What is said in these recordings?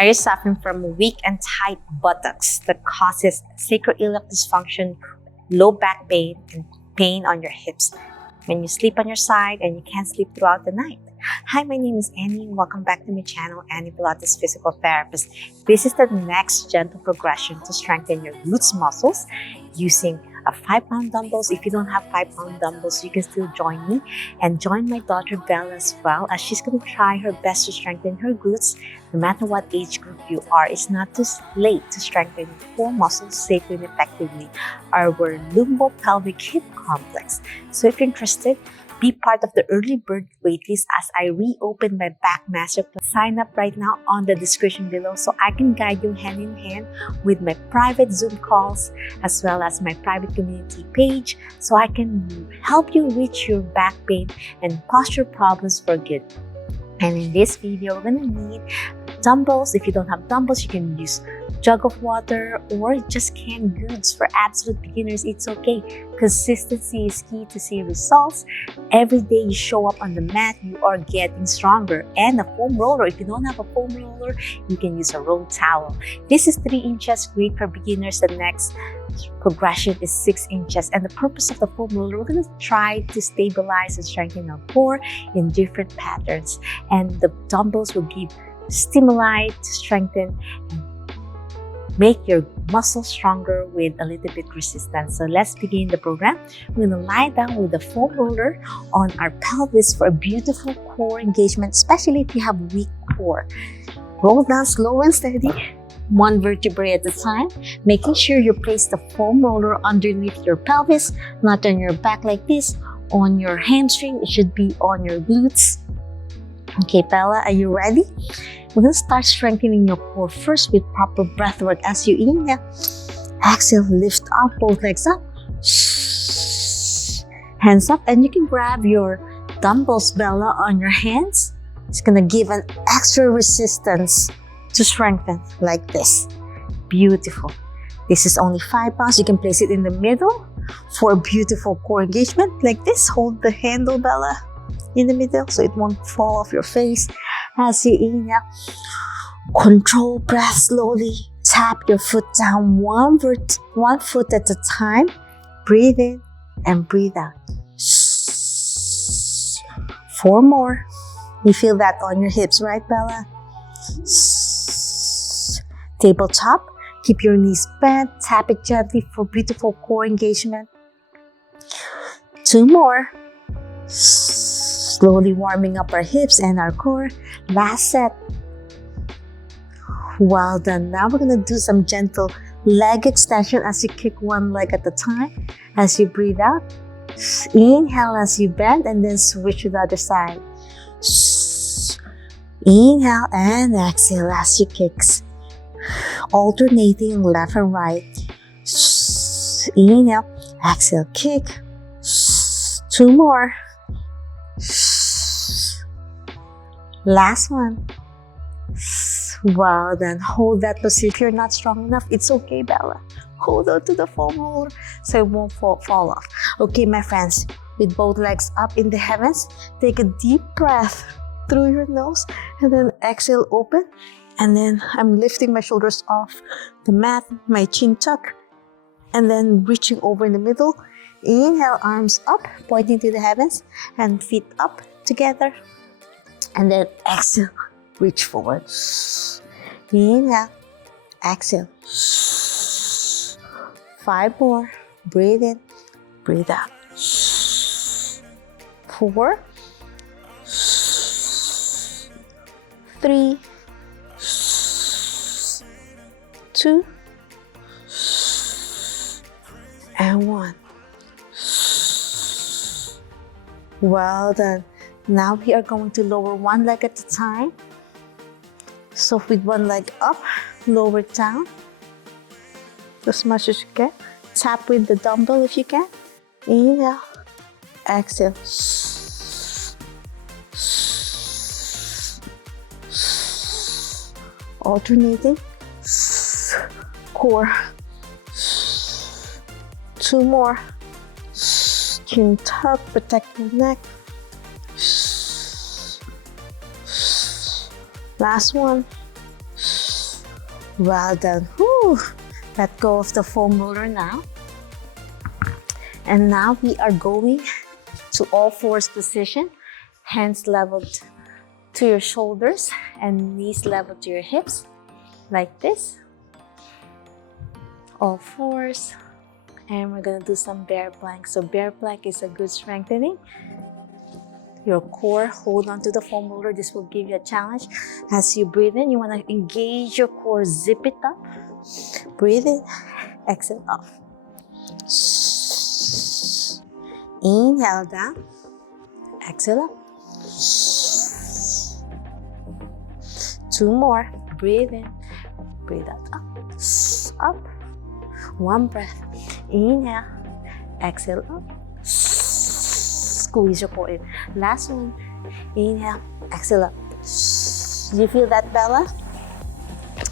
Are you suffering from weak and tight buttocks that causes sacroiliac dysfunction, low back pain, and pain on your hips when you sleep on your side and you can't sleep throughout the night? Hi, my name is Annie. Welcome back to my channel, Annie Pilates Physical Therapist. This is the next gentle progression to strengthen your glutes muscles using a 5-pound dumbbells. If you don't have 5-pound dumbbells, you can still join me and join my daughter Bella as well, as she's going to try her best to strengthen her glutes. No matter what age group you are, it's not too late to strengthen your core muscles safely and effectively, our lumbo-pelvic hip complex. So if you're interested, be part of the early bird waitlist as I reopen my back masterclass. Sign up right now on the description below so I can guide you hand in hand with my private Zoom calls as well as my private community page, so I can help you reach your back pain and posture problems for good. And in this video, we're gonna need dumbbells. If you don't have dumbbells, you can use jug of water or just canned goods. For absolute beginners, it's okay. Consistency is key to see results. Every day you show up on the mat, you are getting stronger. And a foam roller. If you don't have a foam roller, you can use a roll towel. This is 3 inches, great for beginners. The next progression is 6 inches. And the purpose of the foam roller, we're going to try to stabilize and strengthen our core in different patterns. And the dumbbells will give stimuli to strengthen and make your muscles stronger with a little bit resistance. So let's begin the program. We're going to lie down with the foam roller on our pelvis for a beautiful core engagement, especially if you have weak core. Roll down slow and steady, 1 vertebrae at a time, making sure you place the foam roller underneath your pelvis, not on your back like this, on your hamstring. It should be on your glutes. Okay, Bella, are you ready? We're going to start strengthening your core first with proper breath work. As you inhale, exhale, lift up, both legs up, hands up, and you can grab your dumbbells, Bella, on your hands. It's going to give an extra resistance to strengthen like this. Beautiful. This is only 5 pounds. You can place it in the middle for a beautiful core engagement like this. Hold the handle, Bella, in the middle so it won't fall off your face. As you inhale, control breath slowly. Tap your foot down, one foot at a time. Breathe in and breathe out. 4 more. You feel that on your hips, right, Bella? Tabletop. Keep your knees bent. Tap it gently for beautiful core engagement. 2 more. Slowly warming up our hips and our core. Last set. Well done. Now we're going to do some gentle leg extension as you kick one leg at a time. As you breathe out, inhale as you bend and then switch to the other side. Inhale and exhale as you kick. Alternating left and right. Inhale, exhale, kick. 2 more. Last one. Well then, hold that position. If you're not strong enough, it's okay, Bella. Hold on to the foam roller so it won't fall off. Okay, my friends, with both legs up in the heavens, take a deep breath through your nose and then exhale, open. And then I'm lifting my shoulders off the mat, my chin tuck, and then reaching over in the middle. Inhale, arms up, pointing to the heavens, and feet up together. And then exhale, reach forward. Inhale, exhale. 5 more. Breathe in, breathe out. 4, 3, 2, and 1. Well done. Now we are going to lower 1 leg at a time. So with 1 leg up, lower it down as much as you can. Tap with the dumbbell if you can. Inhale, exhale. Alternating. Core. 2 more. Chin tuck, protect your neck. Last one. Well done. Whew. Let go of the foam roller now. And now we are going to all fours position. Hands leveled to your shoulders and knees leveled to your hips. Like this. All fours. And we're gonna do some bear plank. So bear plank is a good strengthening. Your core, hold on to the foam roller. This will give you a challenge. As you breathe in, you wanna engage your core, zip it up. Breathe in, exhale up. Inhale down, exhale up. 2 more, breathe in, breathe out, up. 1 breath, inhale, exhale up. Squeeze your core in. Last one, inhale, exhale up. You feel that, Bella?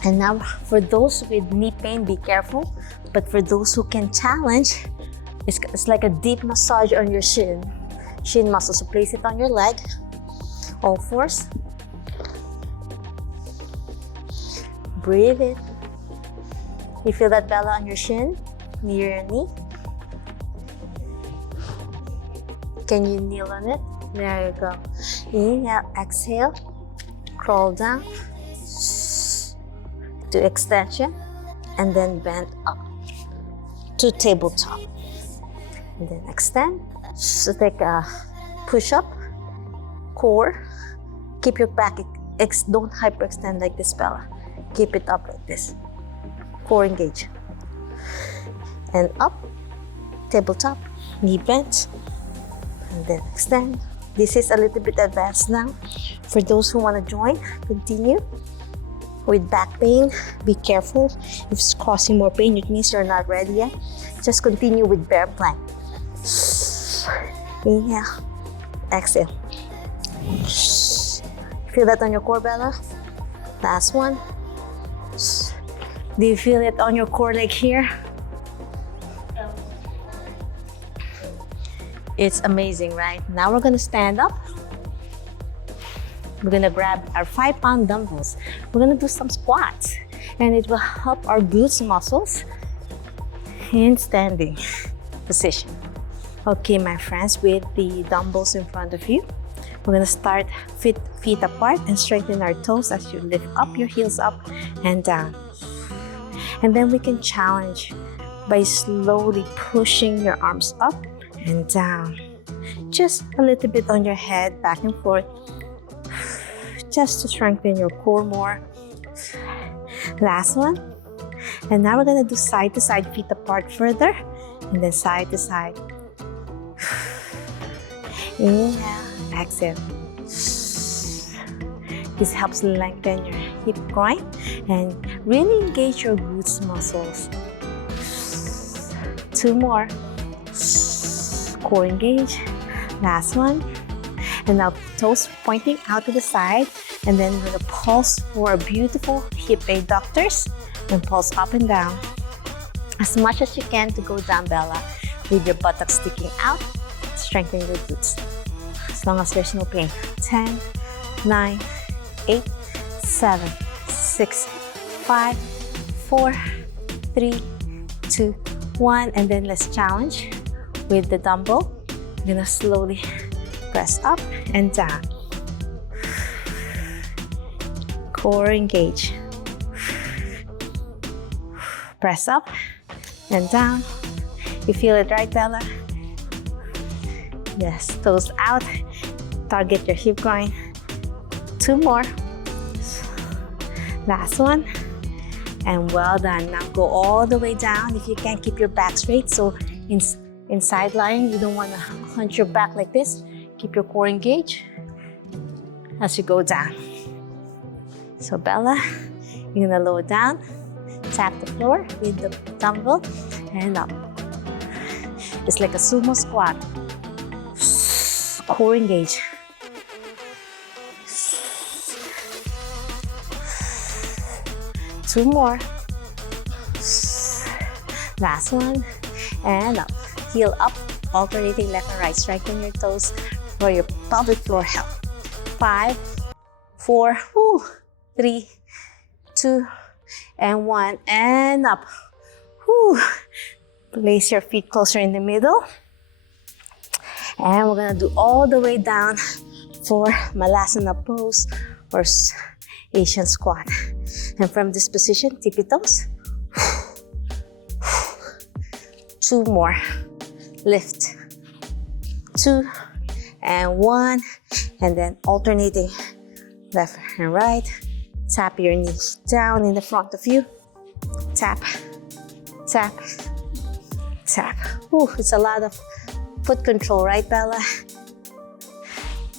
And now for those with knee pain, be careful. But for those who can challenge, it's like a deep massage on your shin muscle. So place it on your leg, all fours. Breathe in. You feel that, Bella, on your shin, near your knee? Can you kneel on it? There you go. Inhale, exhale, crawl down to extension, and then bend up to tabletop. And then extend. So take a push-up, core. Keep your back, don't hyperextend like this, Bella. Keep it up like this. Core engage. And up, tabletop, knee bent, and then extend. This is a little bit advanced now. For those who want to join, continue. With back pain, be careful. If it's causing more pain, it means you're not ready yet. Just continue with bear plank. Inhale, exhale. Feel that on your core, Bella? Last one. Do you feel it on your core, like here? It's amazing, right? Now we're gonna stand up. We're gonna grab our 5-pound dumbbells. We're gonna do some squats, and it will help our glutes muscles in standing position. Okay, my friends, with the dumbbells in front of you, we're gonna start feet apart and straighten our toes as you lift up your heels up and down. And then we can challenge by slowly pushing your arms up and down. Just a little bit on your head, back and forth, just to strengthen your core more. Last one. And now we're gonna do side to side, feet apart further, and then side to side. Inhale, exhale. This helps lengthen your hip groin and really engage your glutes muscles. 2 more. Core engage. Last one. And now toes pointing out to the side. And then we're gonna pulse for a beautiful hip abductors and pulse up and down. As much as you can to go down, Bella, with your buttocks sticking out, strengthen your glutes. As long as there's no pain. 10, 9, 8, 7, 6, 5, 4, 3, 2, 1. And then let's challenge with the dumbbell. We're gonna slowly press up and down. Core engage. Press up and down. You feel it, right, Bella? Yes, toes out. Target your hip groin. 2 more. Last one. And well done. Now go all the way down. If you can't keep your back straight, so in side lying, you don't want to hunch your back like this. Keep your core engaged as you go down. So Bella, you're gonna lower down, tap the floor with the dumbbell, and up. It's like a sumo squat. Core engage. Two more. Last one. And up. Heel up, alternating left and right. Strengthen your toes for your pelvic floor health. 5, 4, 3, 2, and 1, and up. Whew. Place your feet closer in the middle. And we're gonna do all the way down for Malasana pose or Asian squat. And from this position, tippy toes. 2 more. Lift. 2, and 1, and then alternating left and right. Tap your knee down in the front of you. Tap, tap, tap. Ooh, it's a lot of foot control, right, Bella?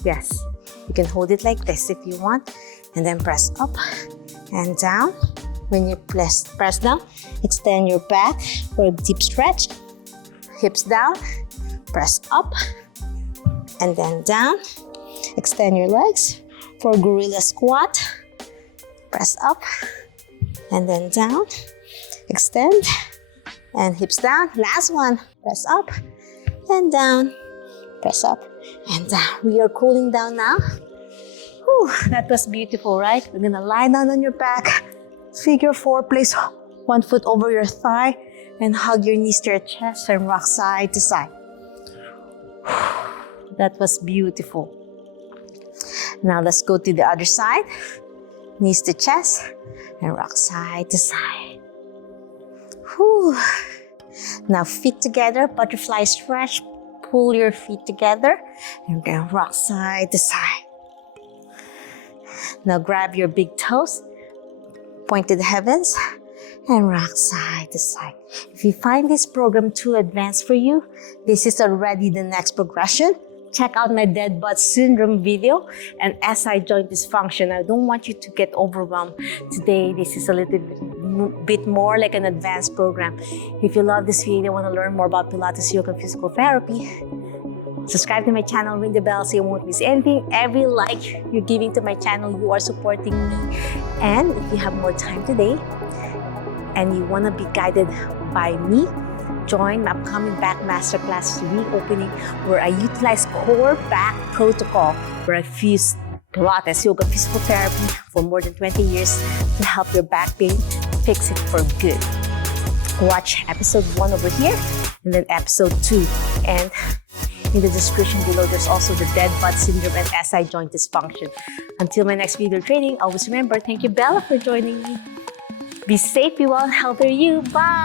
Yes. You can hold it like this if you want, and then press up and down. When you press down, extend your back for a deep stretch. Hips down, press up, and then down. Extend your legs for gorilla squat. Press up, and then down. Extend, and hips down. Last one, press up, and down. Press up, and down. We are cooling down now. Whew, that was beautiful, right? We're gonna lie down on your back. Figure 4, place one foot over your thigh, and hug your knees to your chest and rock side to side. That was beautiful. Now let's go to the other side. Knees to chest and rock side to side. Whew. Now feet together, butterfly stretch. Pull your feet together and then rock side to side. Now grab your big toes, point to the heavens, and rock side to side. If you find this program too advanced for you, this is already the next progression. Check out my dead butt syndrome video and SI joint dysfunction. I don't want you to get overwhelmed. Today, this is a little bit more like an advanced program. If you love this video and want to learn more about Pilates, yoga, and physical therapy, subscribe to my channel, ring the bell so you won't miss anything. Every like you're giving to my channel, you are supporting me. And if you have more time today and you want to be guided by me, join my upcoming back masterclass reopening where I utilize core back protocol where I fuse Pilates, yoga, physical therapy for more than 20 years to help your back pain, fix it for good. Watch episode 1 over here and then episode 2. And in the description below, there's also the dead butt syndrome and SI joint dysfunction. Until my next video training, always remember, thank you, Bella, for joining me. Be safe, be well, healthier you. Bye!